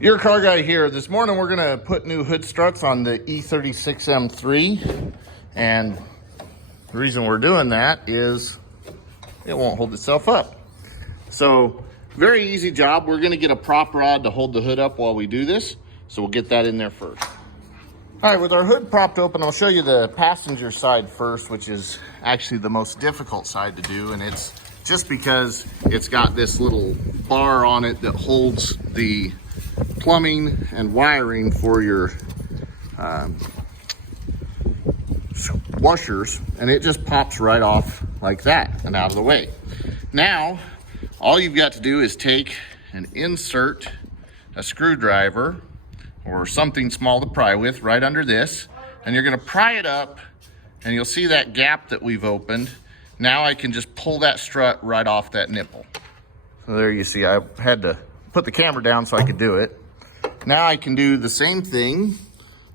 Your car guy here. This morning we're gonna put new hood struts on the E36 M3, and the reason we're doing that is it won't hold itself up. So very easy job. We're gonna get a prop rod to hold the hood up while we do this, so we'll get that in there first. All right, with our hood propped open, I'll show you the passenger side first, which is actually the most difficult side to do, and it's just because it's got this little bar on it that holds the plumbing and wiring for your washers, and it just pops right off like that and out of the way. Now all you've got to do is take and insert a screwdriver or something small to pry with right under this, and you're going to pry it up, and you'll see that gap that we've opened. Now I can just pull that strut right off that nipple. So there you see, I had to put the camera down so I could do it. Now I can do the same thing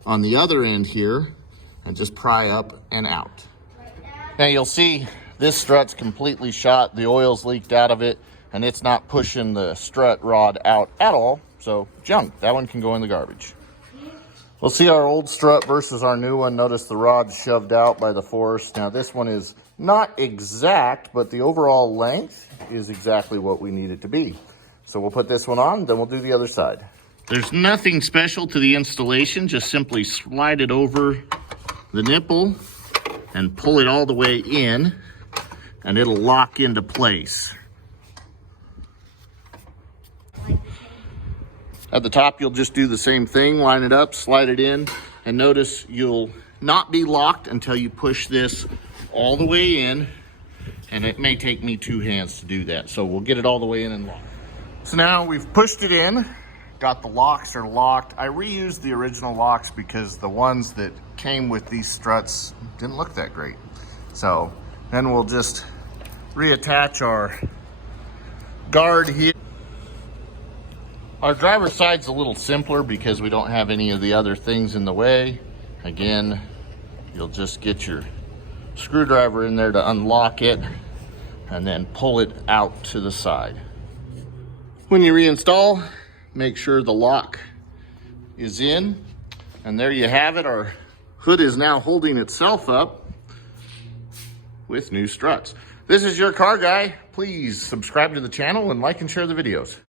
on the other end here and just pry up and out. Now you'll see this strut's completely shot. The oil's leaked out of it, and it's not pushing the strut rod out at all. So junk, that one can go in the garbage. We'll see our old strut versus our new one. Notice the rod's shoved out by the force. Now this one is not exact, but the overall length is exactly what we need it to be. So we'll put this one on, then we'll do the other side. There's nothing special to the installation. Just simply slide it over the nipple and pull it all the way in, and it'll lock into place. At the top, you'll just do the same thing, line it up, slide it in, and notice you'll not be locked until you push this all the way in, and it may take me 2 hands to do that. So we'll get it all the way in and locked. So now we've pushed it in, got the locks are locked. I reused the original locks because the ones that came with these struts didn't look that great. So then we'll just reattach our guard here. Our driver's side's a little simpler because we don't have any of the other things in the way. Again, you'll just get your screwdriver in there to unlock it and then pull it out to the side. When you reinstall, make sure the lock is in, and there you have it. Our hood is now holding itself up with new struts. This is your car guy. Please subscribe to the channel and like and share the videos.